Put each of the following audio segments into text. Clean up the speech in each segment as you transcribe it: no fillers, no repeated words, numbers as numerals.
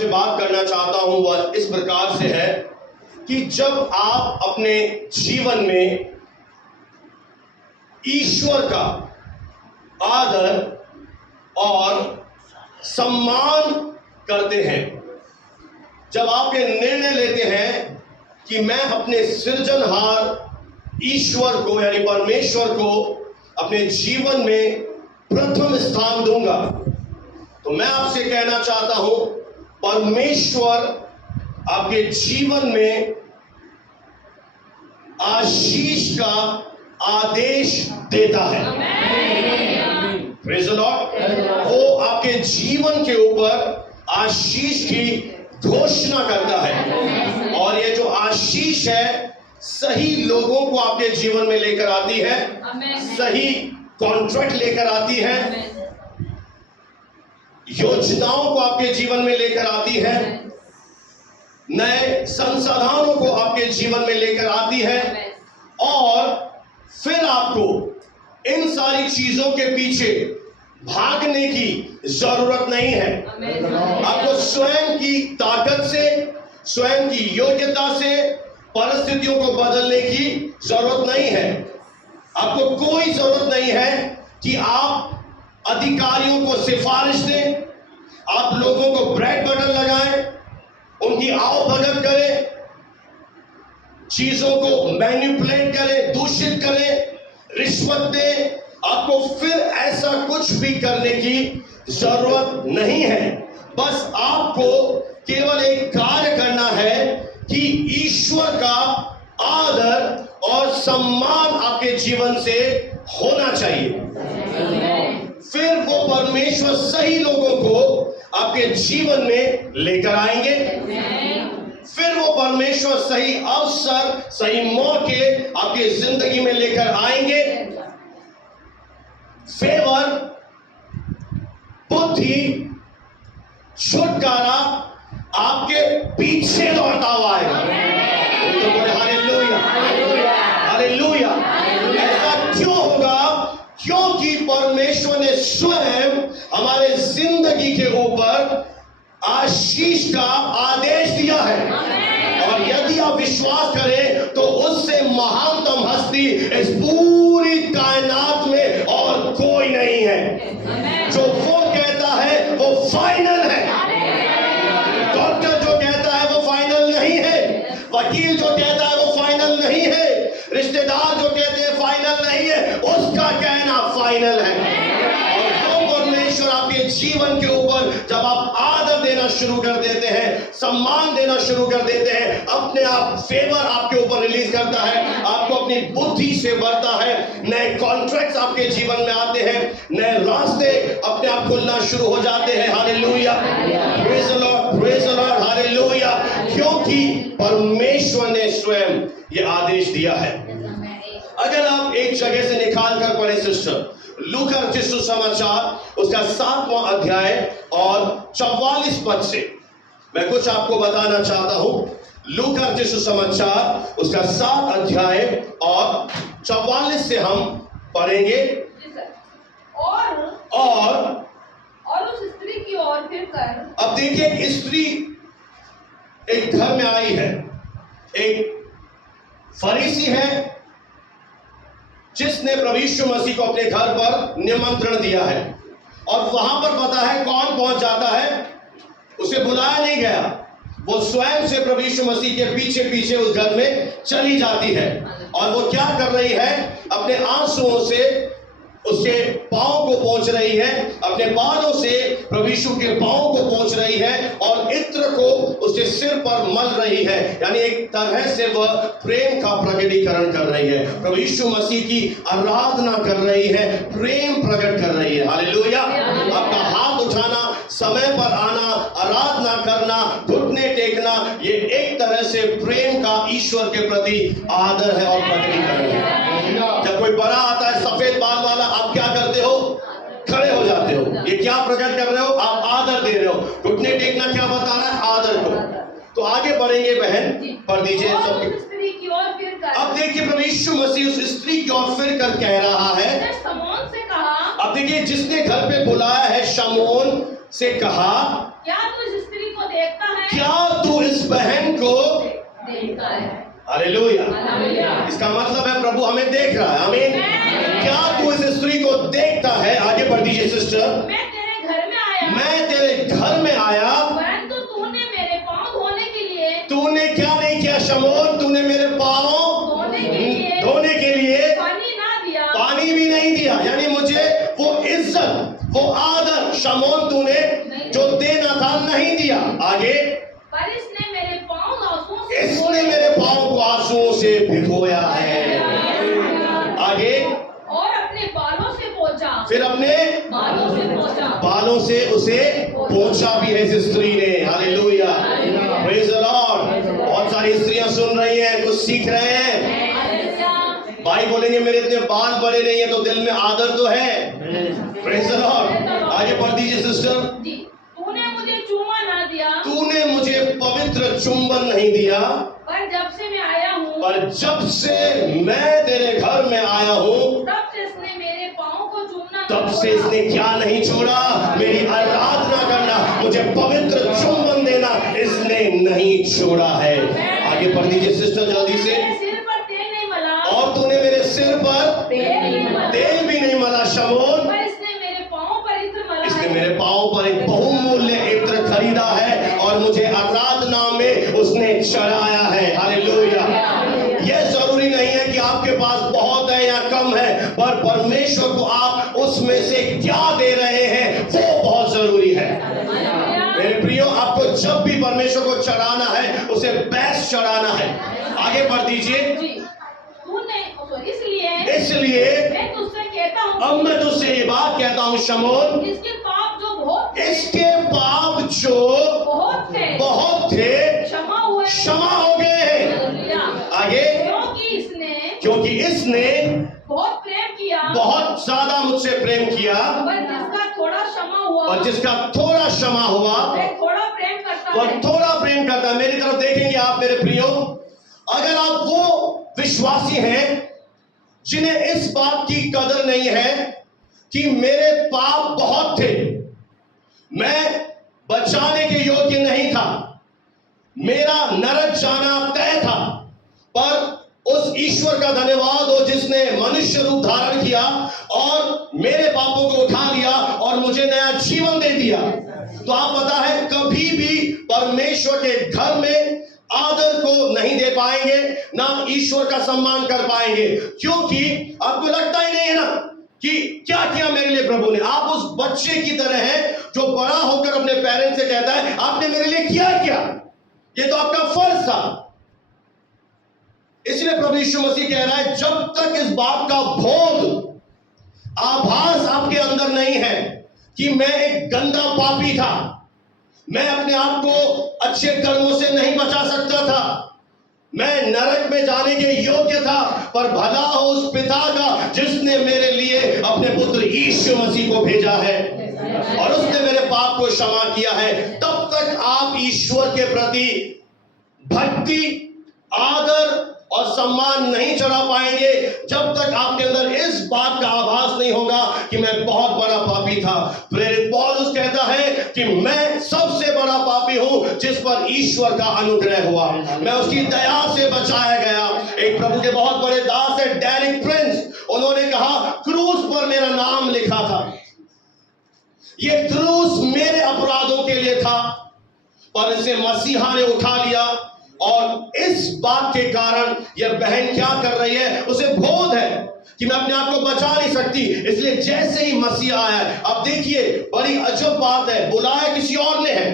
से बात करना चाहता हूं वह इस प्रकार से है कि जब आप अपने जीवन में ईश्वर का आदर और सम्मान करते हैं, जब आप ये निर्णय लेते हैं कि मैं अपने सृजनहार ईश्वर को यानी परमेश्वर को अपने जीवन में प्रथम स्थान दूंगा, तो मैं आपसे कहना चाहता हूं परमेश्वर आपके जीवन में आशीष का आदेश देता है। Praise the Lord. वो आपके जीवन के ऊपर आशीष की घोषणा करता है, और ये जो आशीष है सही लोगों को आपके जीवन में लेकर आती है, सही कॉन्ट्रैक्ट लेकर आती है, योजनाओं को आपके जीवन में लेकर आती है, नए संसाधनों को आपके जीवन में लेकर आती है, और फिर आपको इन सारी चीजों के पीछे भागने की जरूरत नहीं है। आपको स्वयं की ताकत से, स्वयं की योग्यता से परिस्थितियों को बदलने की जरूरत नहीं है। आपको कोई जरूरत नहीं है कि आप अधिकारियों को सिफारिश दें, आप लोगों को ब्रेक बटन लगाएं, उनकी आवभगत करें, चीजों को मैनिपुलेट करें, दूषित करें, रिश्वत दें। आपको फिर ऐसा कुछ भी करने की जरूरत नहीं है। बस आपको केवल एक कार्य करना है कि ईश्वर का आदर और सम्मान आपके जीवन से होना चाहिए। फिर वो परमेश्वर सही लोगों को आपके जीवन में लेकर आएंगे। फिर वो परमेश्वर सही अवसर, सही मौके आपकी जिंदगी में लेकर आएंगे। फेवर, बुद्धि, छुटकारा आपके पीछे दौड़ता हुआ आएगा। तो बोले हालेलुया, हालेलुया। ऐसा क्यों होगा? क्योंकि परमेश्वर ने स्वयं हमारे जिंदगी के ऊपर आशीष का आदेश दिया है, और यदि आप विश्वास करें तो उससे महानतम हस्ती इस पूरी कायनात में और कोई नहीं है। जो वो कहता है वो फाइनल है। डॉक्टर जो कहता है वो फाइनल नहीं है, वकील जो कहता है वो फाइनल नहीं है, रिश्तेदार जो कहते हैं फाइनल नहीं है, उसका कहना फाइनल है। और वो परमेश्वर आपके जीवन के ऊपर जब आप आदर देना शुरू कर देते हैं, सम्मान देना शुरू कर देते हैं, अपने आप फेवर आपके ऊपर रिलीज करता है, आपको अपनी बुद्धि से भरता है, नए कॉन्ट्रैक्ट्स आपके जीवन में आते हैं, नए रास्ते अपने आप खुलना शुरू हो जाते हैं। Hallelujah, praise the Lord, praise the Lord, hallelujah. क्योंकि परमेश्वर ने स्वयं ये आदेश दिया है। अगर आप एक जगह से निकाल कर पढ़े सिस्टर, लूका रचित सुसमाचार उसका 7वां अध्याय और 44 पद से मैं कुछ आपको बताना चाहता हूं। लूका रचित सुसमाचार उसका 7 अध्याय और 44 से हम पढ़ेंगे। और उस स्त्री की ओर फिर कर। अब देखिए, स्त्री एक घर में आई है, एक फरीसी है जिसने प्रभु यीशु मसीह को अपने घर पर निमंत्रण दिया है, और वहां पर पता है कौन पहुंच जाता है? उसे बुलाया नहीं गया, वो स्वयं से प्रभु यीशु मसीह के पीछे पीछे उस घर में चली जाती है। और वो क्या कर रही है? अपने आंसुओं से उसके पांव को पोंछ रही है, अपने बालों से प्रभु यीशु के पांव को पोंछ रही है, और इत्र को उसके सिर पर मल रही है। यानी एक तरह से वह प्रेम का प्रकटीकरण कर रही है, प्रभु यीशु मसीह की आराधना कर रही है, प्रेम प्रकट कर रही है। हालेलुया। आपका हाथ उठाना, समय पर आना, आराधना करना, घुटने टेकना, ये एक तरह से प्रेम का ईश्वर के प्रति आदर है और प्रकटीकरण है। जब कोई बड़ा आता है सफेद बाल वाला, आप क्या करते हो? खड़े हो जाते हो। ये क्या प्रकट कर रहे हो? आप आदर दे रहे हो। घुटने टेकना क्या बता रहा है? आदर को। तो आगे बढ़ेंगे बहन, पढ़ दीजिए सब। अब देखिए, प्रभु यीशु मसीह उस स्त्री की ओर फिर कर कह रहा है। शमौन से कहा, अब देखिए, जिसने घर पे बुलाया है शमौन से कहा, क्या तू इस स्त्री को देखता क्या तू इस बहन को देखता है। हालेलुया। हालेलुया। इसका मतलब है प्रभु हमें देख रहा है। आमीन। क्या तू इस स्त्री को देखता है? आगे बढ़ दीजिए सिस्टर। मैं तेरे घर में आया, मैं तेरे घर में आया, परंतु तूने मेरे पाँव धोने के लिए, तूने क्या नहीं किया शमौन? तूने मेरे पाँव धोने के लिए पानी ना दिया, पानी भी नहीं दिया। यानी मुझे वो इज्जत, वो आदर शमौन तूने जो देना था नहीं दिया। आगे, पर इसने मेरे पाँव आंसुओं से इसने मेरे पाँव को आंसुओं से भिगोया है। आगे, और अपने बालों से पोंछा, फिर अपने बालों से पोंछा, बालों से उसे पोंछा भी है इस स्त्री ने। Hallelujah, praise the Lord. बहुत सारी स्त्रियां सुन रही हैं, कुछ सीख रहे हैं। भाई बोलेंगे मेरे इतने बाल बड़े नहीं है, तो दिल में आदर तो है। Praise the Lord. आगे बढ़ दीजिए सिस्टर। जी, तूने मुझे चूमा ना दिया, तूने मुझे पवित्र चुंबन नहीं दिया, पर जब से मैं आया हूँ, पर जब से मैं तेरे घर में आया हूँ, तब से इसने मेरे पाँव को चूमना तब से इसने क्या नहीं छोड़ा? मेरी आराधना करना, मुझे पवित्र चुंबन देना इसने नहीं छोड़ा है। आगे बढ़ दीजिए सिस्टर जल्दी से। मेरे सिर पर तेल नहीं मला, और तूने मेरे सिर पर तेल भी नहीं मला शमौन, पर इसने मेरे पाँव पर इत्र मला, इसने मेरे पाँव पर एक बहुमूल्य इत्र खरीदा है और मुझे आराधना में उसने चढ़ाया है। हालेलुया। यह जरूरी नहीं है कि आपके पास बहुत है या कम है, पर परमेश्वर को आप उसमें से क्या दे रहे हैं वो बहुत जरूरी है। मेरे प्रियो, आपको जब भी परमेश्वर को चढ़ाना है उसे बेस्ट चढ़ाना है। आगे बढ़ दीजिए। इसलिए मैं तुझसे कहता हूँ, अब मैं तुझसे ये बात कहता हूँ शमौन, इसके पाप जो बहुत थे, इसके पाप जो बहुत थे क्षमा हो गए हैं। आगे, क्योंकि इसने बहुत प्रेम किया, बहुत ज्यादा मुझसे प्रेम किया, पर जिसका थोड़ा क्षमा हुआ, और जिसका थोड़ा क्षमा हुआ वह थोड़ा प्रेम करता वह है। थोड़ा प्रेम करता है। मेरी तरफ देखेंगे आप मेरे प्रियो, अगर आप वो विश्वासी हैं जिन्हें इस बात की कदर नहीं है कि मेरे पाप बहुत थे, मैं बचाने के योग्य नहीं था, मेरा नरक जाना तय था, पर उस ईश्वर का धन्यवाद हो जिसने मनुष्य रूप धारण किया और मेरे पापों को उठा लिया और मुझे नया जीवन दे दिया। तो आप पता है, कभी भी परमेश्वर के घर में आदर को नहीं दे पाएंगे, ना ईश्वर का सम्मान कर पाएंगे, क्योंकि आपको लगता ही नहीं है ना कि क्या किया मेरे लिए प्रभु ने। आप उस बच्चे की तरह हैं जो बड़ा होकर अपने पेरेंट्स से कहता है आपने मेरे लिए किया क्या, ये तो आपका फर्ज था। इसलिए प्रभु यीशु मसीह कह रहा है, जब तक इस बात का बोध, आभास आपके अंदर नहीं है कि मैं एक गंदा पापी था, मैं अपने आप को अच्छे कर्मों से नहीं बचा सकता था, मैं नरक में जाने के योग्य था, पर भला हो उस पिता का जिसने मेरे लिए अपने पुत्र यीशु मसीह को भेजा है और उसने मेरे पाप को क्षमा किया है। तब तक आप ईश्वर के प्रति भक्ति, आदर और सम्मान नहीं चढ़ा पाएंगे जब तक आपके अंदर इस बात का आभास नहीं होगा कि मैं बहुत बड़ा पापी था। प्रेरित पौलुस कहता है कि मैं सबसे बड़ा पापी हूं जिस पर ईश्वर का अनुग्रह हुआ, मैं उसकी दया से बचाया गया। एक प्रभु के बहुत बड़े दास है डेरिक प्रिंस, उन्होंने कहा क्रूस पर मेरा नाम लिखा था, ये क्रूस मेरे अपराधों के लिए था, पर इसे मसीहा ने उठा लिया। और इस बात के कारण यह बहन क्या कर रही है, उसे बोध है कि मैं अपने आप को बचा नहीं सकती, इसलिए जैसे ही मसीह आया है, अब देखिए बड़ी अजब बात है, बुलाया किसी और ने है,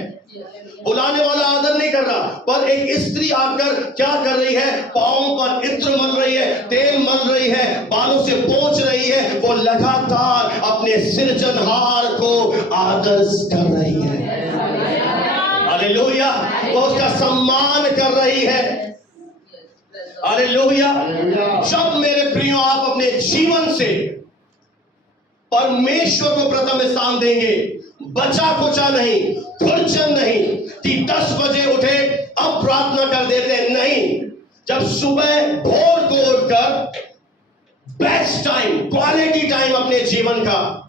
बुलाने वाला आदर नहीं कर रहा, पर एक स्त्री आकर क्या कर रही है, पांव पर इत्र मल रही है, तेल मल रही है, बालों से पोंछ रही है, वो लगातार अपने सृजनहार को आदर कर रही है। हालेलुया, वो उसका सम्मान कर रही है। हालेलुया। जब मेरे प्रियो आप अपने जीवन से परमेश्वर को प्रथम स्थान देंगे, बचा कुचा नहीं, खुरचन नहीं कि 10 बजे उठे अब प्रार्थना कर देते, नहीं, जब सुबह भोर को उठकर बेस्ट टाइम, क्वालिटी टाइम अपने जीवन का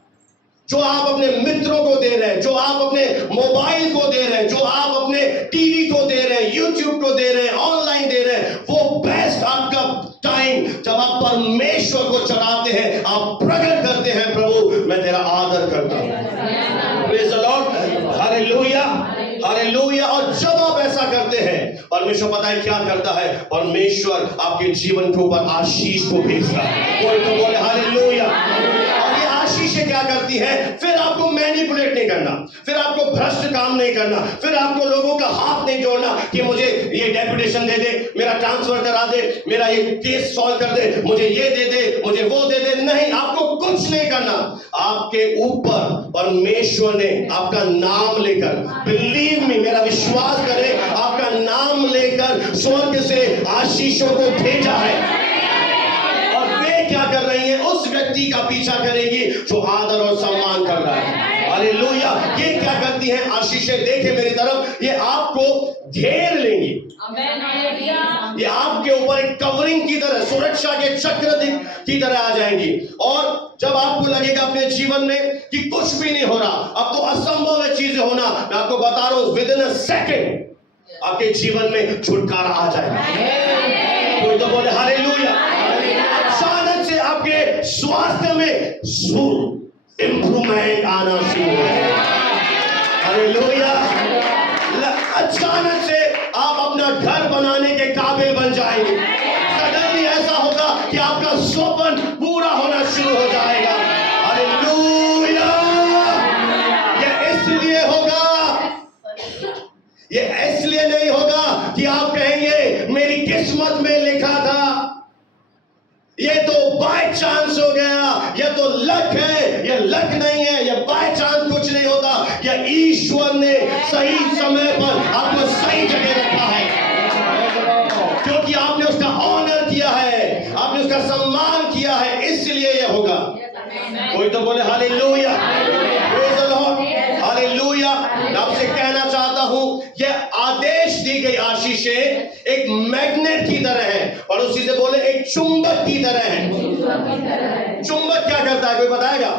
जो आप अपने मित्रों को दे रहे हैं, जो आप अपने मोबाइल को दे रहे हैं, जो आप अपने टीवी को दे रहे हैं, यूट्यूब को दे रहे हैं, ऑनलाइन दे रहे हैं, वो बेस्ट आपका टाइम जब आप परमेश्वर को चढ़ाते हैं, आप प्रकट करते हैं, प्रभु मैं तेरा आदर करता हूं। Praise the Lord, hallelujah, hallelujah. और जब आप ऐसा करते हैं, परमेश्वर पता है क्या करता है? परमेश्वर आपके जीवन के ऊपर आशीष को भेजता है। कोई तो बोले हालेलुया। और ये आशीषें क्या करती है? फिर आपको मैनिपुलेट नहीं करना, फिर आपको भ्रष्ट काम नहीं करना, फिर आपको लोगों का हाथ नहीं जोड़ना कि मुझे ये डेपुटेशन दे दे, मेरा ट्रांसफर करा दे, मेरा ये केस सॉल्व कर दे, मुझे ये दे दे, मुझे वो दे दे। नहीं, आपको कुछ नहीं करना। आपके ऊपर परमेश्वर ने आपका नाम लेकर, बिलीव मी, मेरा विश्वास करें, आपका नाम लेकर स्वर्ग से आशीषों को भेजा है। और वे क्या कर रही हैं? उस व्यक्ति का पीछा करेंगी जो आदर और सम्मान कर रहा है। हालेलुया। ये क्या करती हैं? आशीषें देखे मेरी तरफ, ये आपको घेर लेंगी, ये आपके ऊपर एक कवरिंग की तरह, सुरक्षा के चक्र की तरह आ जाएंगी। और जब आपको लगेगा अपने जीवन में कि कुछ भी नहीं हो रहा, अब तो असंभव है चीजें होना, मैं आपको बता रहा हूं, विद इन अ सेकेंड आपके जीवन में छुटकारा आ जाएगा। कोई तो बोले हालेलुया। अचानक से आपके स्वास्थ्य में इंप्रूवमेंट आना शुरू हो जाएगा। हालेलुया। अचानक से आप अपना घर बनाने के काबिल बन जाएंगे। सडनली ऐसा होगा कि आपका स्वप्न पूरा होना शुरू हो जाएगा। हालेलुया। ये इसलिए होगा, ये इसलिए नहीं होगा कि आप कहेंगे मेरी किस्मत में लिखा था, ये तो बाय चांस हो गया, ये तो लक है। ये लक नहीं है, ये बाय चांस कुछ नहीं होता। ये ईश्वर ने सही समय पर आपको सही जगह रखा है, क्योंकि आपने उसका ऑनर किया है, आपने उसका सम्मान किया है, इसलिए ये होगा। कोई तो बोले hallelujah, praise the Lord, hallelujah. मैं आपसे कहना चाहता हूं, ये आदेश दी गई आशीषें एक मैग्नेट की तरह है, और उसी से बोले एक चुंबक की तरह है। चुंबक क्या करता है? कोई बताएगा?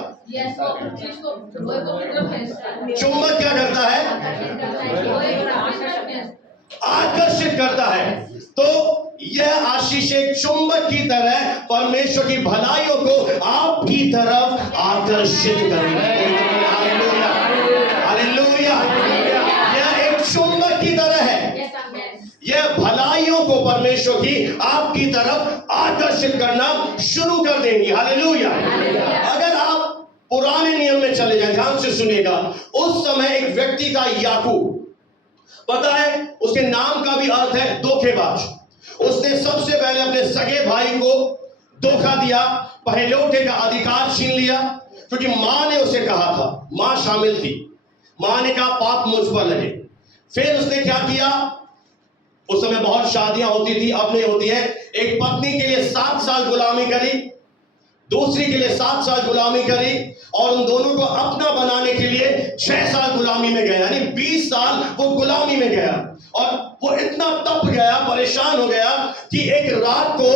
चुंबक क्या करता है? आकर्षित करता है। तो यह आशीष एक चुंबक की तरह परमेश्वर की भलाइयों को आपकी तरफ आकर्षित करेगी। Hallelujah, hallelujah. यह एक चुंबक की तरह है, यह भलाइयों को परमेश्वर की आपकी तरफ आकर्षित करना शुरू कर देंगी। हालेलुया। अगर आप पुराने नियम में चले जाएं, ध्यान से सुनिएगा, उस समय एक व्यक्ति था याकूब, पता है उसके नाम का भी अर्थ है धोखेबाज। उसने सबसे पहले अपने सगे भाई को धोखा दिया, पहलौठे का अधिकार छीन लिया, क्योंकि मां ने उसे कहा था, मां शामिल थी, मां ने कहा पाप मुझ पर लगे। फिर उसने क्या किया? उस समय बहुत शादियां होती थी, अब नहीं होती है। एक पत्नी के लिए 7 साल गुलामी करी, दूसरी के लिए 7 साल गुलामी करी, और उन दोनों को अपना बनाने के लिए 6 साल गुलामी में गया, यानी 20 साल वो गुलामी में गया। और वो इतना तप गया, परेशान हो गया कि एक रात को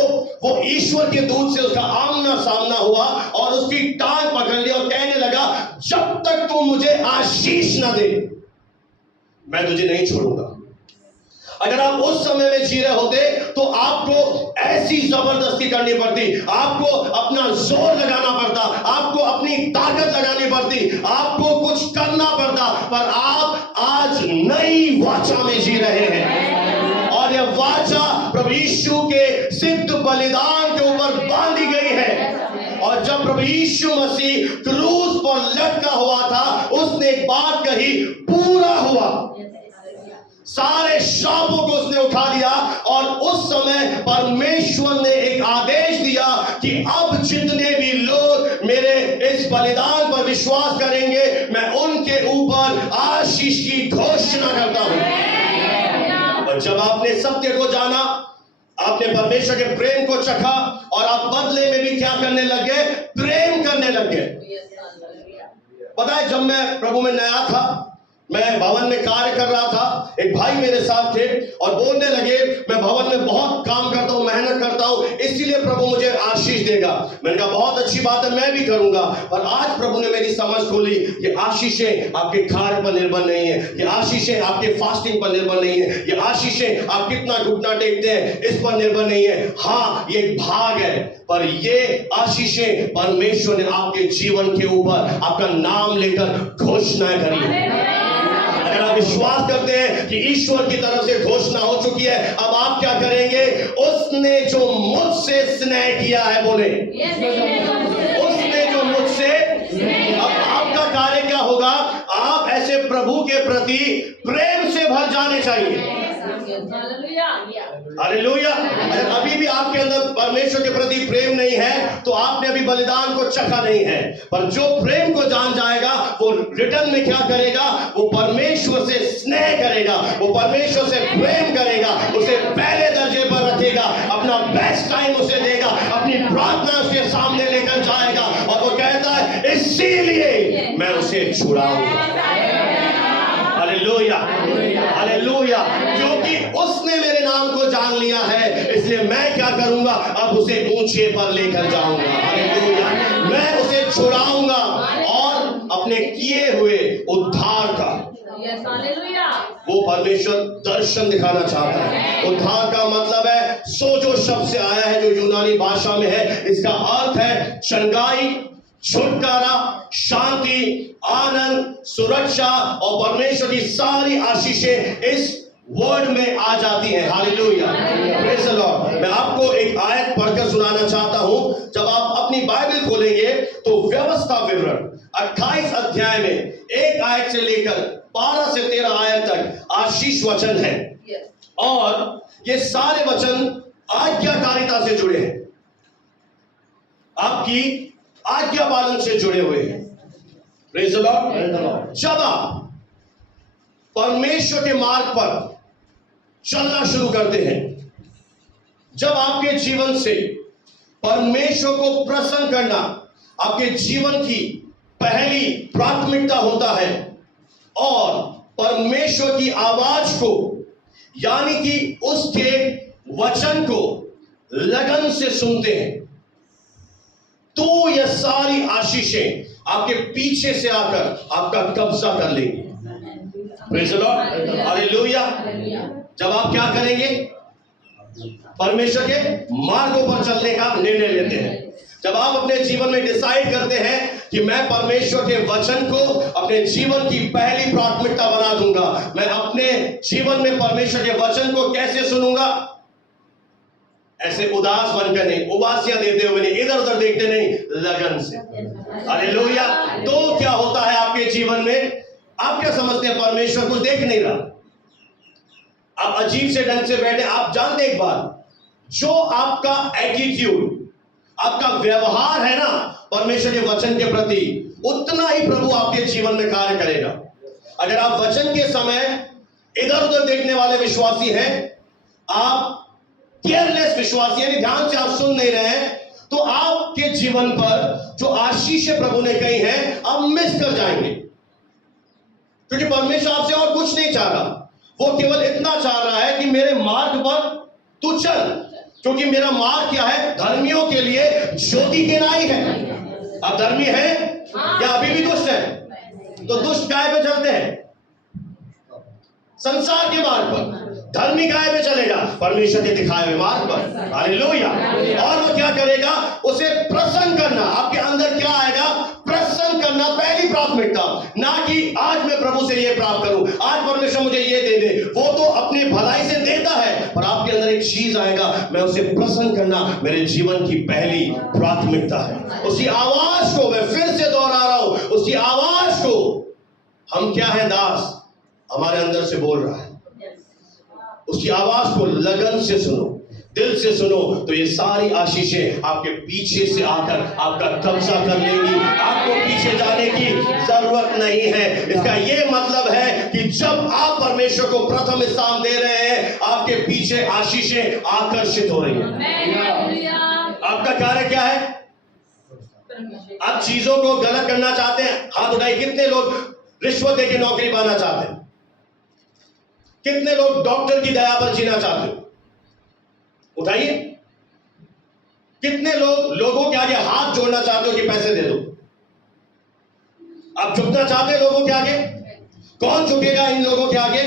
वो ईश्वर के दूत से उसका आमना सामना हुआ और उसकी टांग पकड़ ली और कहने लगा, जब तक तू मुझे आशीष ना दे मैं तुझे नहीं छोड़ूंगा। अगर आप उस समय में जी रहे होते तो आपको ऐसी जबरदस्ती करनी पड़ती, आपको अपना जोर लगाना पड़ता, आपको अपनी ताकत लगानी पड़ती, आपको कुछ करना पड़ता, पर आप आज नई वाचा में जी रहे हैं। और यह वाचा प्रभु यीशु के सिद्ध बलिदान के ऊपर बांधी गई है। और जब प्रभु यीशु मसीह क्रूस पर लटका हुआ था, उसने एक बात कही, पूरा हुआ। सारे शापों को उसने उठा लिया, और उस समय परमेश्वर ने एक आदेश दिया कि अब जितने भी लोग मेरे इस बलिदान पर विश्वास करेंगे, मैं उनके ऊपर आशीष की घोषणा करता हूं। और जब आपने सत्य को जाना, आपने परमेश्वर के प्रेम को चखा, और आप बदले में भी क्या करने लग गए? प्रेम करने लग गए। पता है, जब मैं प्रभु में नया था, मैं भवन में कार्य कर रहा था, एक भाई मेरे साथ थे और बोलने लगे मैं भवन में बहुत काम करता हूँ, मेहनत करता हूँ, इसीलिए प्रभु मुझे आशीष देगा। मैंने कहा बहुत अच्छी बात है, मैं भी करूंगा। पर आज प्रभु ने मेरी समझ खोली कि आशीषें आपके कार्य पर निर्भर नहीं है, ये आशीषें आपके फास्टिंग पर निर्भर नहीं है, ये आशीषें आप कितना घुटना टेकते हैं इस पर निर्भर नहीं है। हाँ, ये एक भाग है, पर ये आशीषें परमेश्वर ने आपके जीवन के ऊपर आपका नाम लेकर घोषणा करी है। अगर आप विश्वास करते हैं कि ईश्वर की तरफ से घोषणा हो चुकी है, अब आप क्या करेंगे? उसने जो मुझसे स्नेह किया है, बोले उसने जो मुझसे, अब आपका कार्य क्या होगा? आप ऐसे प्रभु के प्रति प्रेम से भर जाने चाहिए। हालेलुया। अगर अभी भी आपके अंदर परमेश्वर के प्रति प्रेम नहीं है तो आपने अभी बलिदान को चखा नहीं है। पर जो प्रेम को जान जाएगा वो रिटर्न में क्या करेगा? वो परमेश्वर से स्नेह करेगा, वो परमेश्वर से प्रेम करेगा, उसे पहले दर्जे पर रखेगा, अपना बेस्ट टाइम उसे देगा, अपनी प्रार्थना उसके सामने लेकर जाएगा और वो कहता है इसीलिए मैं उसे छुड़ाऊंगा। Hallelujah, hallelujah. क्योंकि उसने मेरे नाम को जान लिया है, इसलिए मैं क्या करूंगा? अब उसे ऊंचे पर लेकर जाऊंगा। हालेलुया। मैं उसे छुड़ाऊंगा और अपने किए हुए उद्धार का वो परमेश्वर दर्शन दिखाना चाहता है। उद्धार का मतलब है, सोजो शब्द से आया है जो यूनानी भाषा में है, इसका अर्थ है चंगाई, छुटकारा, शांति, आनंद, सुरक्षा और परमेश्वर की सारी आशीषें इस वर्ड में आ जाती हैं। Hallelujah, praise the Lord. मैं आपको एक आयत पढ़कर सुनाना चाहता हूं। जब आप अपनी बाइबल खोलेंगे तो व्यवस्था विवरण 28 अध्याय में 1 आयत से लेकर 12 से 13 आयत तक आशीष वचन है और ये सारे वचन आज्ञाकारिता से जुड़े हैं, आपकी आज्ञा पालन से जुड़े हुए हैं। Praise the Lord. जब आप परमेश्वर के मार्ग पर चलना शुरू करते हैं, जब आपके जीवन से परमेश्वर को प्रसन्न करना आपके जीवन की पहली प्राथमिकता होता है और परमेश्वर की आवाज को यानी कि उसके वचन को लगन से सुनते हैं, तो यह सारी आशीषें आपके पीछे से आकर आपका कब्जा कर लेंगे। Praise the Lord, hallelujah. जब आप क्या करेंगे? परमेश्वर के मार्गों पर चलने का निर्णय लेते हैं, जब आप अपने जीवन में डिसाइड करते हैं कि मैं परमेश्वर के वचन को अपने जीवन की पहली प्राथमिकता बना दूंगा, मैं अपने जीवन में परमेश्वर के वचन को कैसे सुनूंगा? ऐसे उदास बनकर नहीं, उबासियां देते हुए नहीं, इधर उधर देखते नहीं, लगन से। हालेलुया। तो क्या होता है आपके जीवन में? आप क्या समझते हैं? परमेश्वर कुछ देख नहीं रहा, आप अजीब से ढंग से बैठे। आप जानते एक बात, जो आपका एटीट्यूड, आपका व्यवहार है ना परमेश्वर के वचन के प्रति, उतना ही प्रभु आपके जीवन में कार्य करेगा। अगर आप वचन के समय इधर उधर देखने वाले विश्वासी हैं, आप केयरलेस विश्वासी यानी ध्यान से आप सुन नहीं रहे हैं, तो आपके जीवन पर जो आशीषें प्रभु ने कही हैं आप मिस कर जाएंगे। क्योंकि परमेश्वर आपसे और कुछ नहीं चाह रहा, वो केवल इतना चाह रहा है कि मेरे मार्ग पर तू चल, क्योंकि मेरा मार्ग क्या है? धर्मियों के लिए ज्योति के नाई है। आप धर्मी हैं या अभी भी दुष्ट हैं? तो दुष्ट काय पे चलते हैं? संसार के मार्ग पर। धर्मी काय पे चलेगा? परमेश्वर के दिखाए हुए मार्ग पर। हालेलुया। और वो क्या करेगा? उसे प्रसन्न करना। आपके अंदर क्या आएगा? प्रसन्न करना पहली प्राथमिकता, ना कि आज मैं प्रभु से ये प्राप्त करूं, आज परमेश्वर मुझे ये दे दे। वो तो अपनी भलाई से देता है, पर आपके अंदर एक चीज आएगा, मैं उसे प्रसन्न करना मेरे जीवन की पहली प्राथमिकता है। उसी आवाज को मैं फिर से दोहरा रहा हूं, उसी आवाज को हम क्या है? दास हमारे अंदर से बोल रहा है, उसकी आवाज को लगन से सुनो, दिल से सुनो, तो ये सारी आशीषें आपके पीछे से आकर आपका कब्जा कर लेंगी। आपको पीछे जाने की जरूरत नहीं है। इसका ये मतलब है कि जब आप परमेश्वर को प्रथम स्थान दे रहे हैं, आपके पीछे आशीषें आकर्षित हो रही हैं। आपका कार्य क्या है? आप चीजों को गलत करना चाहते हैं, हाथ उठाइए। कितने लोग रिश्वत देके नौकरी पाना चाहते हैं? कितने लोग डॉक्टर की दया पर जीना चाहते हो? उठाइए। कितने लोगों के आगे हाथ जोड़ना चाहते हो कि पैसे दे दो? आप झुकना चाहते हो लोगों के आगे? कौन झुकेगा इन लोगों के आगे?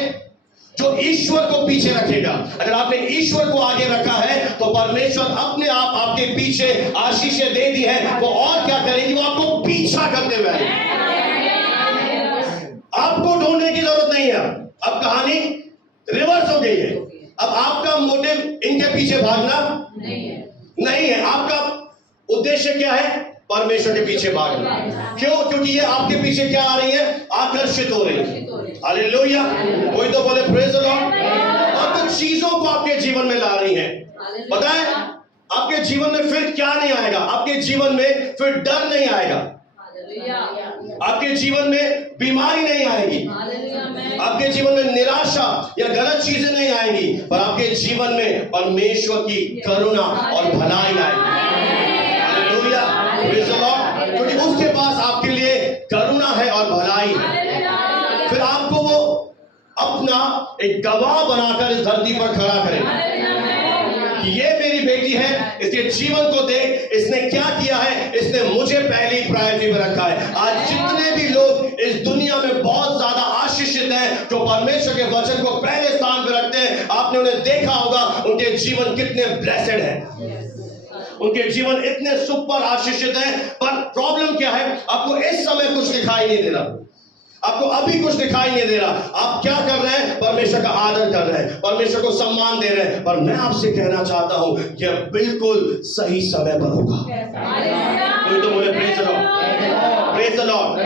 जो ईश्वर को पीछे रखेगा। अगर आपने ईश्वर को आगे रखा है तो परमेश्वर अपने आप आपके पीछे आशीषें दे दी है। वो और क्या करेगी? वो आपको पीछा करते हुए आएगी। आपको ढूंढने की जरूरत नहीं है। अब कहानी रिवर्स हो गई है। अब आपका मोटिव इनके पीछे भागना नहीं है। आपका उद्देश्य क्या है? परमेश्वर के पीछे भागना। क्यों? क्योंकि ये आपके पीछे क्या आ रही है? आकर्षित हो रही है। हालेलुया। कोई तो बोले प्रेज द लॉर्ड। और कुछ चीजों को आपके जीवन में ला रही है। पता है आपके जीवन में फिर क्या नहीं आएगा? आपके जीवन में फिर डर नहीं आएगा। आपके जीवन में बीमारी नहीं आएगी। आपके जीवन में निराशा या गलत चीजें नहीं आएंगी, पर आपके जीवन में परमेश्वर की करुणा और भलाई आएगी। Hallelujah, praise the Lord. क्योंकि उसके पास आपके लिए करुणा है और भलाई है। फिर आपको वो अपना एक गवाह बनाकर इस धरती पर खड़ा करेगा कि ये मेरी बेटी है, इसके जीवन को देख, इसने क्या किया है, इसने मुझे पहली प्रायोरिटी में रखा है। आज जितने भी लोग इस दुनिया में बहुत ज्यादा आशीषित हैं, जो परमेश्वर के वचन को पहले स्थान पर रखते हैं, आपने उन्हें देखा होगा, उनके जीवन कितने ब्लेसेड हैं, उनके जीवन इतने सुपर आशीषित हैं। पर प्रॉब्लम क्या है? आपको इस समय कुछ दिखाई नहीं दे रहा, आपको अभी कुछ दिखाई नहीं दे रहा। आप क्या कर रहे हैं? परमेश्वर का आदर कर रहे हैं, परमेश्वर को सम्मान दे रहे हैं। पर मैं आपसे कहना चाहता हूं कि बिल्कुल सही समय पर होगा। कोई तो बोले praise the Lord, praise the Lord.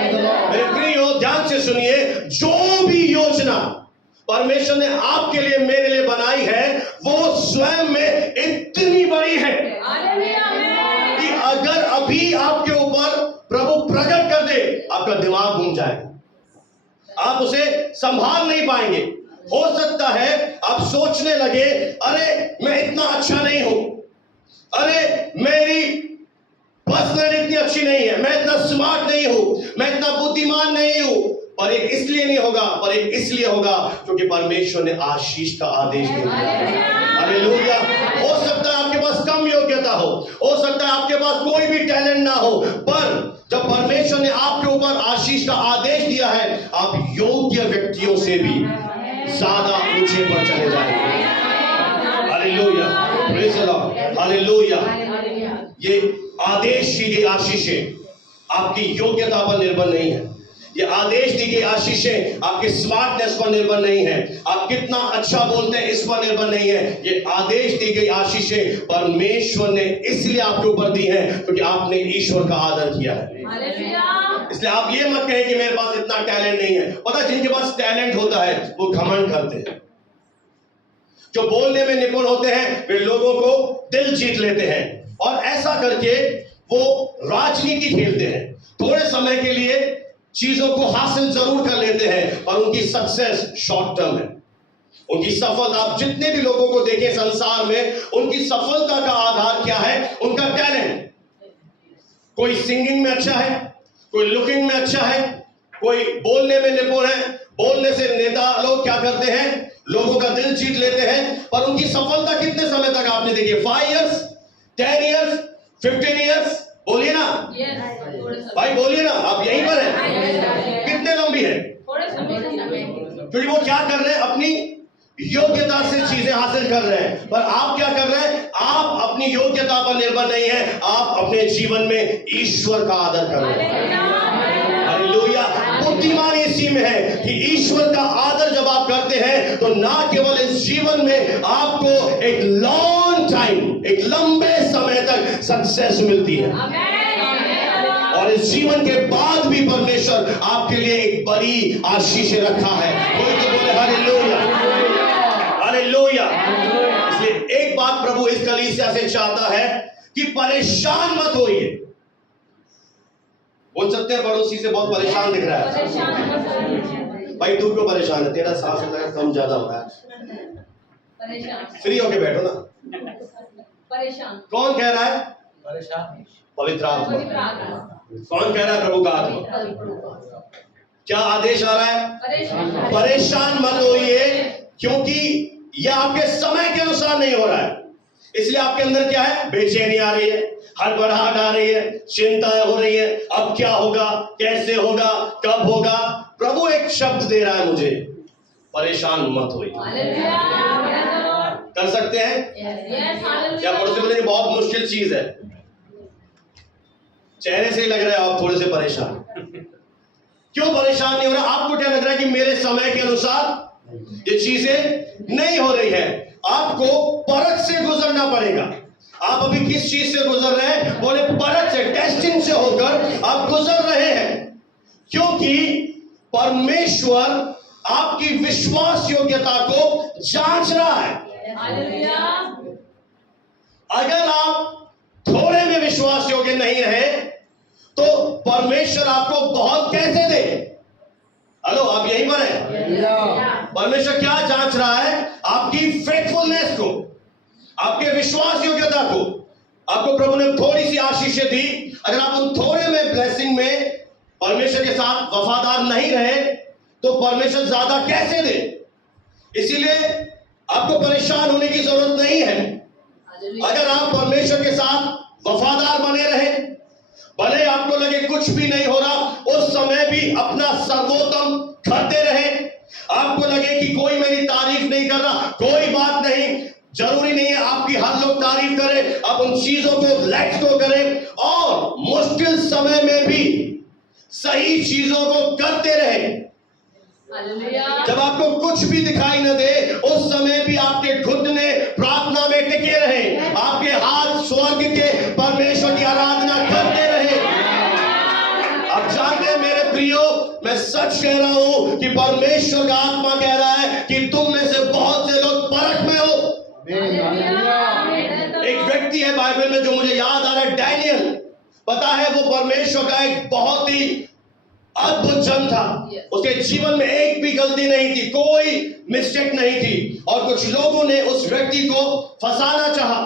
मेरे प्रियो ध्यान से सुनिए, जो भी योजना परमेश्वर ने आपके लिए, मेरे लिए बनाई है, वो स्वयं में इतनी बड़ी है कि अगर अभी आपके ऊपर प्रभु प्रकट कर दे, आपका दिमाग घूम जाएगा, आप उसे संभाल नहीं पाएंगे। हो सकता है आप सोचने लगे, अरे मैं इतना अच्छा नहीं हूं, अरे मेरी पर्सनैलिटी इतनी अच्छी नहीं है, मैं इतना स्मार्ट नहीं हूं, मैं इतना बुद्धिमान नहीं हूं। पर एक इसलिए नहीं होगा, पर एक इसलिए होगा क्योंकि परमेश्वर ने आशीष का आदेश दिया। हालेलुया। हो सकता है आपके पास कम योग्यता हो सकता है आपके पास कोई भी टैलेंट ना हो, पर जब परमेश्वर ने आपके ऊपर आशीष का आदेश दिया है, आप योग्य व्यक्तियों से भी ज्यादा ऊंचे पर चले जाएंगे। Hallelujah, praise the Lord, hallelujah. ये आदेश की गई आशीषें आपकी योग्यता पर निर्भर नहीं है। ये आदेश दी गई आशीषें आपके स्मार्टनेस पर निर्भर नहीं है, आप कितना अच्छा बोलते हैं इस पर निर्भर नहीं है। ये आदेश दी गई आशीषें परमेश्वर ने इसलिए आपके ऊपर दी है क्योंकि आपने ईश्वर का आदर किया है। इसलिए आप ये मत कहें कि मेरे पास इतना टैलेंट नहीं है। पता, जिनके पास टैलेंट होता है वो घमंड करते हैं। जो बोलने में निपुण होते हैं वे लोगों को दिल जीत लेते हैं, और ऐसा करके वो राजनीति खेलते हैं। थोड़े समय के लिए चीजों को हासिल जरूर कर लेते हैं, पर उनकी सक्सेस शॉर्ट टर्म है। उनकी सफलता, आप जितने भी लोगों को देखें संसार में, उनकी सफलता का आधार क्या है? उनका टैलेंट। कोई सिंगिंग में अच्छा है, कोई लुकिंग में अच्छा है, कोई बोलने में निपुण है। बोलने से नेता लोग क्या करते हैं? लोगों का दिल जीत लेते हैं, पर उनकी सफलता कितने समय तक आपने देखी? 5 इयर्स, 10 इयर्स, 15 इयर्स? बोलिए ना भाई, बोलिए ना, आप यहीं पर हैं। कितने लंबी है? क्योंकि वो क्या कर रहे हैं? अपनी योग्यता से चीजें हासिल कर रहे हैं। पर आप क्या कर रहे हैं? आप अपनी योग्यता पर निर्भर नहीं है, आप अपने जीवन में ईश्वर का आदर कर रहे हैं। हालेलुया। बुद्धिमानी इसी में है कि ईश्वर का आदर जब आप करते हैं तो ना केवल इस जीवन में आपको एक लॉन्ग टाइम, एक लंबे समय तक सक्सेस मिलती है, और इस जीवन के बाद भी परमेश्वर आपके लिए एक बड़ी आशीष रखा है। कोई तो बोले हालेलुया, हालेलुया। इसलिए एक बात प्रभु इस कलीसिया से चाहता है कि परेशान मत होइए। बोल सकते हैं पड़ोसी से, बहुत परेशान दिख रहा है भाई, तू क्यों परेशान है? तेरा सांस कम ज्यादा हो रहा है, फ्री होके बैठो ना। परेशान कौन कह रहा है? परेशान पवित्र आत्मा। कौन कह रहा है? प्रभु का आत्मा। क्या आदेश आ रहा है? परेशान परेशान मत होइए, क्योंकि यह आपके समय के अनुसार नहीं हो रहा है। इसलिए आपके अंदर क्या है? बेचैनी आ रही है, हड़बड़ाहट आ रही है, चिंताएं हो रही है। अब क्या होगा, कैसे होगा, कब होगा? प्रभु एक शब्द दे रहा है मुझे, परेशान मत होइए। कर सकते हैं क्या? पड़ोसी बोले बहुत मुश्किल चीज है। चेहरे से ही लग रहा है आप थोड़े से परेशान। क्यों परेशान नहीं हो रहा? आपको क्या लग रहा है कि मेरे समय के अनुसार ये चीजें नहीं हो रही है। आपको परख से गुजरना पड़ेगा। आप अभी किस चीज से गुजर रहे हैं? बोले परख से, टेस्टिंग से होकर आप गुजर रहे हैं, क्योंकि परमेश्वर आपकी विश्वास योग्यता को जांच रहा है। अगर आप थोड़े में विश्वास योग्य नहीं रहे तो परमेश्वर आपको बहुत कैसे दे? हेलो, आप यहीं पर हैं? परमेश्वर क्या जांच रहा है? आपकी फेथफुलनेस को, आपके विश्वास योग्यता को। आपको प्रभु ने थोड़ी सी आशीषें दी, अगर आप उन थोड़े में ब्लेसिंग में परमेश्वर के साथ वफादार नहीं रहे तो परमेश्वर ज्यादा कैसे दे? इसीलिए आपको परेशान होने की जरूरत नहीं है। अगर आप परमेश्वर के साथ वफादार बने रहे, भले आपको लगे कुछ भी नहीं हो रहा, उस समय भी अपना सर्वोत्तम करते रहे। आपको लगे कि कोई मेरी तारीफ नहीं कर रहा, कोई बात नहीं, जरूरी नहीं है आपकी हर लोग तारीफ करें। आप उन चीजों को लेट गो करें और मुश्किल समय में भी सही चीजों को करते रहे। जब आपको कुछ भी दिखाई न दे, उस समय भी आपके घुटने प्रार्थना में टिके रहे, आपके हाथ स्वर्ग के परमेश्वर की आराधना करते रहे। आप जानते हैं मेरे प्रियो, मैं सच कह रहा हूं कि परमेश्वर का आत्मा कह रहा है कि तुम में से बहुत से लोग परख में हो। एक व्यक्ति है बाइबल में जो मुझे याद आ रहा है, डैनियल। पता है वो परमेश्वर का एक बहुत ही अद्भुत जन था। उसके जीवन में एक भी गलती नहीं थी, कोई मिस्टेक नहीं थी, और कुछ लोगों ने उस व्यक्ति को फंसाना चाहा।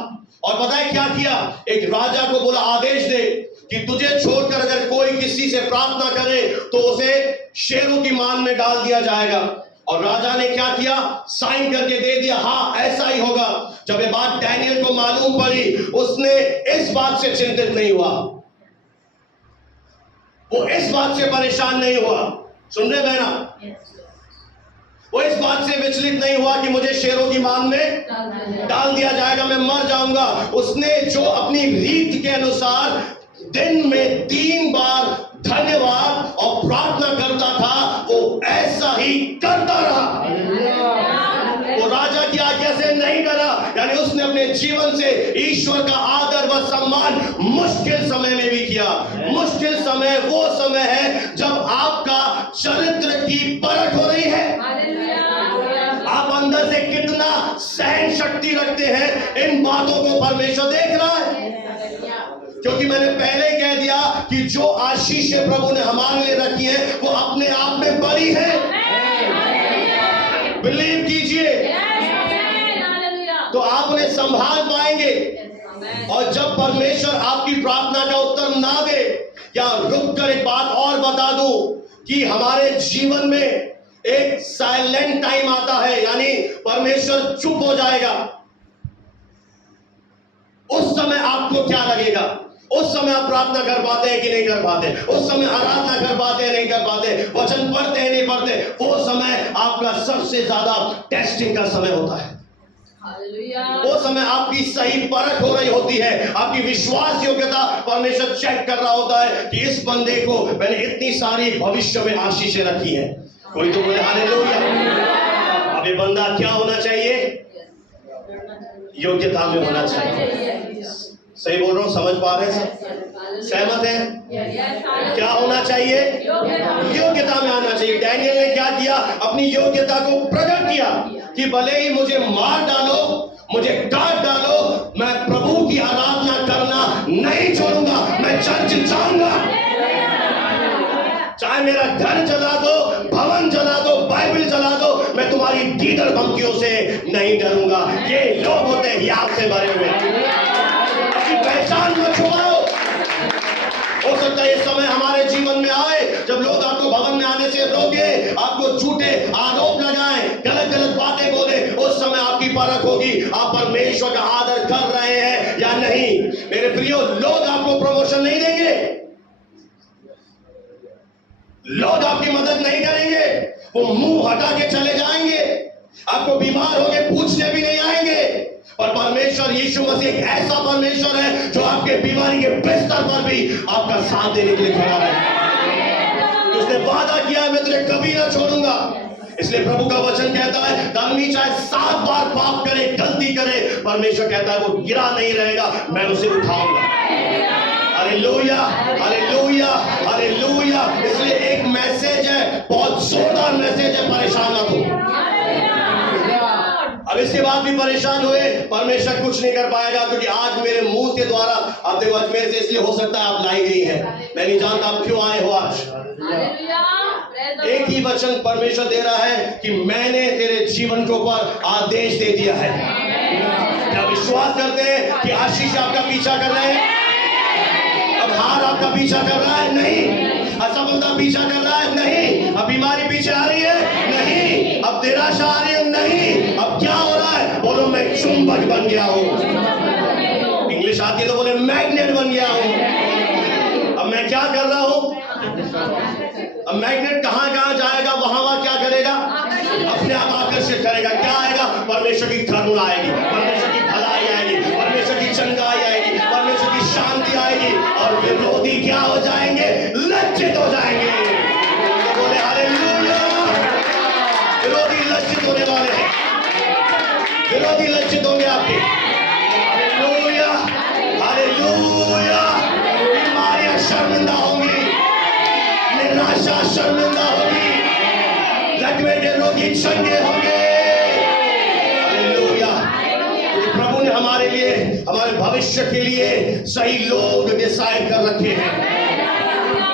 और पता है क्या किया? एक राजा को बोला, आदेश दे कि तुझे छोड़कर अगर कोई किसी से प्रार्थना करे तो उसे शेरों की मान में डाल दिया जाएगा। और राजा ने क्या किया? साइन करके दे दिया, हाँ ऐसा ही होगा। जब ये बात डैनियल को मालूम पड़ी, उसने इस बात से चिंतित नहीं हुआ, वो इस बात से परेशान नहीं हुआ। सुन रहे बहना? वो इस बात से विचलित नहीं हुआ कि मुझे शेरों की मान में डाल दिया जाएगा, मैं मर जाऊंगा। उसने जो अपनी रीत के अनुसार दिन में 3 बार धन्यवाद और प्रार्थना करता था, वो ऐसा ही करता रहा। वो राजा की आज्ञा से नहीं डरा, यानी उसने अपने जीवन से ईश्वर का आदर व सम्मान मुश्किल समय में भी किया। मुश्किल समय वो समय है जब आपका चरित्र की परख हो रही है। आप अंदर से कितना सहन शक्ति रखते हैं, इन बातों को परमेश्वर देख रहा है। क्योंकि मैंने पहले कह दिया कि जो आशीषें प्रभु ने हमारे लिए रखी है वो अपने आप में बड़ी है। बिलीव कीजिए तो आप उन्हें संभाल पाएंगे। और जब परमेश्वर आपकी प्रार्थना का उत्तर ना दे, या रुक कर एक बात और बता दूं कि हमारे जीवन में एक साइलेंट टाइम आता है, यानी परमेश्वर चुप हो जाएगा। उस समय आपको क्या लगेगा? उस समय आप प्रार्थना कर पाते हैं कि नहीं कर पाते? उस समय आराधना कर पाते हैं नहीं कर पाते? वचन पढ़ते हैं नहीं पढ़ते? वो समय आपका सबसे ज्यादा टेस्टिंग का समय होता है। वो समय आपकी सही परख हो रही होती है, आपकी विश्वास योग्यता परमेश्वर चेक कर रहा होता है कि इस बंदे को मैंने इतनी सारी भविष्य में आशीषें रखी है। कोई तो बोले हालेलुया। अब ये बंदा क्या होना चाहिए? योग्यता में होना चाहिए। सही बोल रहा हूं? समझ पा रहे हैं? सहमत हैं? क्या होना चाहिए? योग्यता में आना चाहिए। डैनियल ने क्या किया? अपनी योग्यता को प्रकट किया कि भले ही मुझे मार डालो, मुझे काट डालो, मैं प्रभु की आराधना करना नहीं छोड़ूंगा। मैं चर्च जाऊंगा, चाहे मेरा घर जला दो, भवन जला दो, बाइबल जला दो, मैं तुम्हारी दीगर धमकियों से नहीं डरूंगा। ये लोग होते हैं याद से भरे हुए। अपनी पहचान मत छुपाओ, हो सकता है ये समय हमारे जीवन में आए जब लोग आपको भवन में आने से रोके, आपको झूठे आरोप लगाएं, गलत गलत बातें बोले। उस समय आपकी परख होगी आप परमेश्वर का आदर कर रहे हैं या नहीं। मेरे प्रियो, लोग आपको प्रमोशन नहीं देंगे, लोग आपकी मदद नहीं करेंगे, वो मुंह हटा के चले जाएंगे, आपको बीमार होके पूछने भी नहीं आएंगे। और परमेश्वर यीशु मसीह एक ऐसा परमेश्वर है जो आपके बीमारी के बिस्तर पर भी आपका साथ देने के लिए खड़ा है। तो उसने वादा किया है, मैं तुझे कभी ना छोड़ूंगा। इसलिए प्रभु का वचन कहता है, धर्मी चाहे 7 बार पाप करे, गलती करे, परमेश्वर कहता है वो गिरा नहीं रहेगा, मैं उसे उठाऊंगा। Hallelujah, hallelujah, hallelujah. इसलिए एक मैसेज है, बहुत जोरदार मैसेज है, परेशान मत हो। अब इसके बाद भी परेशान हुए, परमेश्वर कुछ नहीं कर पाएगा, क्योंकि आज मेरे मुंह के द्वारा आप देखो, आज मेरे से इसलिए हो सकता है आप लाई गई है, मैं नहीं जानता आप क्यों आए हो आज। एक ही वचन परमेश्वर दे रहा है कि मैंने तेरे जीवन के ऊपर आदेश दे दिया है। क्या विश्वास करते हैं कि आशीष आपका पीछा कर रहे हैं? अब हार आपका पीछा कर रहा है? नहीं। असफलता पीछा कर रहा है? नहीं। अब बीमारी पीछे आ रही है? नहीं। अब निराशा आ रही है? नहीं। अब क्या हो रहा है? बोलो मैं चुंबक बन गया हूं। इंग्लिश आती है तो बोले मैग्नेट बन गया हूं। अब मैं क्या कर रहा हूं? अब मैग्नेट कहां कहां जाएगा, वहां क्या करेगा? अपने आप आकर्षित करेगा। क्या आएगा? परमेश्वर की करुणा आएगी, परमेश्वर की भलाई आएगी, परमेश्वर की चंगाई आएगी, परमेश्वर की शांति आएगी, और विरोधी क्या हो जाएंगे? लज्जित हो जाएंगे। तो बोले हालेलुया। विरोधी लज्जित होने वाले हैं, विरोधी लज्जित होंगे आपके। Hallelujah, hallelujah. बीमारियां शर्मिंदा होंगी, निराशा शर्मिंदा होगी, लकवे के रोगी चंगे होंगे। हालेलुया। प्रभु ने हमारे लिए, हमारे भविष्य के लिए सही लोग डिसाइड कर रखे हैं।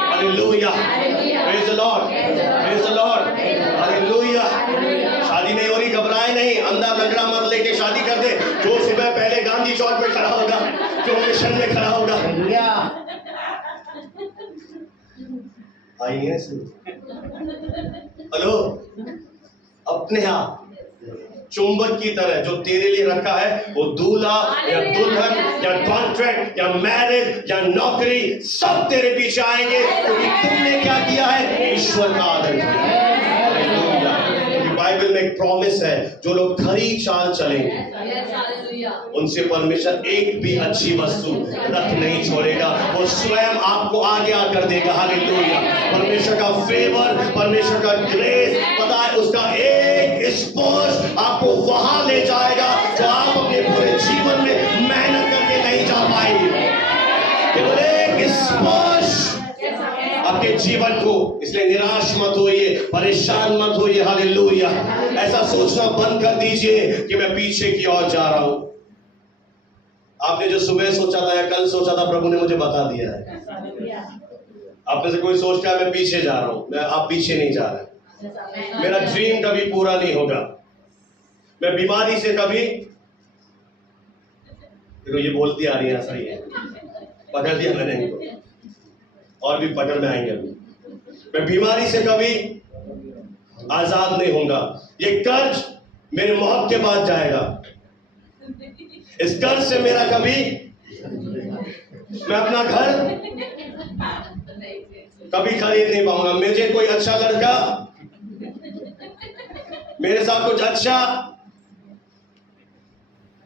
Hallelujah, praise the Lord, praise the Lord, hallelujah. शादी नहीं हो रही, घबराए नहीं, अंधा लंगड़ा मत लेके शादी कर दे। जो सुबह पहले गांधी चौक में खड़ा होगा, जो मिशन में खड़ा होगा, आई नहीं है। हेलो, अपने आप चुंबक की तरह जो तेरे लिए रखा है, वो दूल्हा या दुल्हन या कॉन्ट्रैक्ट या मैरिज या नौकरी, सब तेरे पीछे आएंगे, क्योंकि तुमने क्या किया है? ईश्वर का आदर किया। बाइबल में एक प्रॉमिस है, जो लोग खरी चाल चलेंगे उनसे परमेश्वर एक भी अच्छी वस्तु रख नहीं छोड़ेगा, वो स्वयं आपको आगे आकर देगा। हालेलुया। परमेश्वर का फेवर, परमेश्वर का ग्रेस, पता है उसका एक स्पर्श आपको वहां ले जाएगा जो आप अपने पूरे जीवन में मेहनत करके नहीं जा पाएंगे। केवल एक स्पर्श आपके जीवन को। इसलिए निराश मत होइए, परेशान मत होइए। हालेलुया। ऐसा सोचना बंद कर दीजिए कि मैं पीछे की ओर जा रहा हूं। आपने जो सुबह सोचा था या कल सोचा था, प्रभु ने मुझे बता दिया है। आप में से कोई सोचता है मैं पीछे जा रहा हूं, आप पीछे नहीं जा रहे। मेरा ड्रीम कभी पूरा नहीं होगा, मैं बीमारी से कभी, तो ये बोलती आ रही है, ऐसा ही है, पकड़ दिया मैंने इनको, और भी पकड़ में आएंगे अभी। मैं बीमारी से कभी आजाद नहीं होऊंगा। ये कर्ज मेरे मौत के बाद जाएगा, इस कर्ज से मेरा कभी, मैं अपना घर कभी खरीद नहीं पाऊंगा। मुझे कोई अच्छा लड़का, मेरे साथ कुछ अच्छा,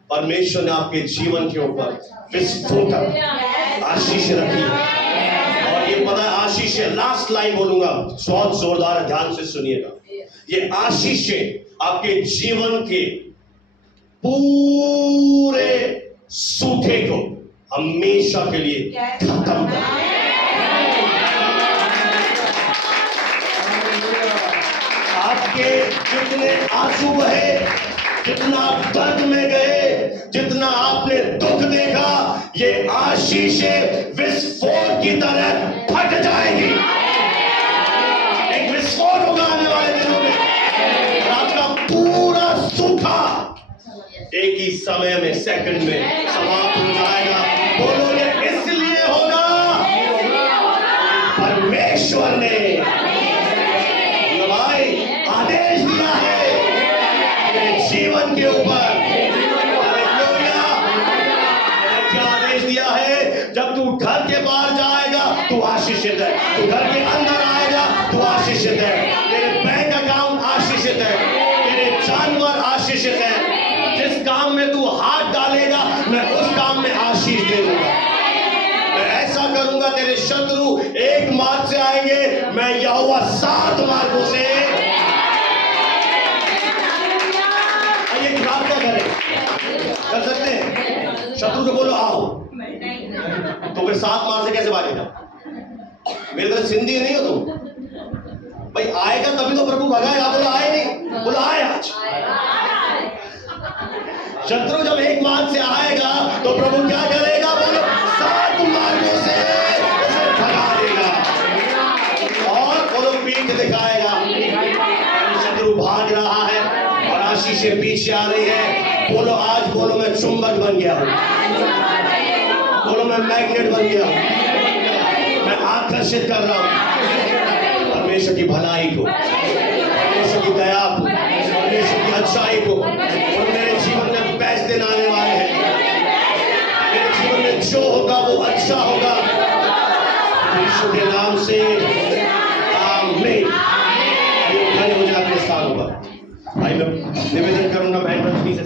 परमेश्वर ने आपके जीवन के ऊपर विस्फोटक आशीष रखी। और ये पता है आशीष है, लास्ट लाइन बोलूंगा, बहुत जोरदार है, ध्यान से सुनिएगा। ये आशीष आपके जीवन के पूरे सूखे को हमेशा के लिए खत्म कर, आपके जितने आंसू बहे, जितना आप दर्द में गए, जितना आपने दुख देखा, ये आशीषें विस्फोट की तरह फट जाएगी। एक विस्फोट होगा आने वाले दिनों में, और आपका पूरा सूखा एक ही समय में, सेकंड में समाप्त हो जाएगा। बोलो ये इसलिए होगा परमेश्वर ने भाई आदेश दिया है तेरे जीवन के ऊपर। हालेलुया। क्या आदेश दिया है? जब तू घर के बाहर जाएगा तू आशीषित है, तू घर के अंदर आएगा तू आशीषित है, तेरे बैंक अकाउंट आशीषित है, तेरे जानवर आशीषित है। जिस काम में तू हाथ डालेगा मैं उस काम में आशीष दे दूंगा। मैं ऐसा करूंगा तेरे शत्रु एक मार्ग से आएंगे, मैं यहोवा 7 मार्गों से। आइए प्रार्थना करें, कर सकते हैं? शत्रु को बोलो आओ, तो फिर 7 मार्ग से कैसे भागेगा? मेरे तरह सिंधी नहीं हो तुम भाई। आएगा तभी तो प्रभु भगाएगा। बोलो आए नहीं, बोलो आए आज। शत्रु जब एक मार्ग से आएगा तो प्रभु क्या करेगा? बोलो 7 मार्गों से उसे भगा देगा और बोलो पीठ दिखाएगा। शत्रु भाग रहा है और आशीषें पीछे आ रही है। बोलो आज, बोलो मैं चुंबक बन गया हूं, बोलो मैं मैग्नेट बन गया हूं, मैं आकर्षित कर रहा हूं परमेश्वर की भलाई को, परमेश्वर की दया को, परमेश्वर की अच्छाई को। और मेरे जीवन में बैच दिन आने वाले हैं, मेरे जीवन में जो होगा वो अच्छा होगा यीशु के नाम से, आमीन। खड़े हो जाए अपने स्थानों पर। भाई मैं निवेदन करूंगा बहन बच्ची से।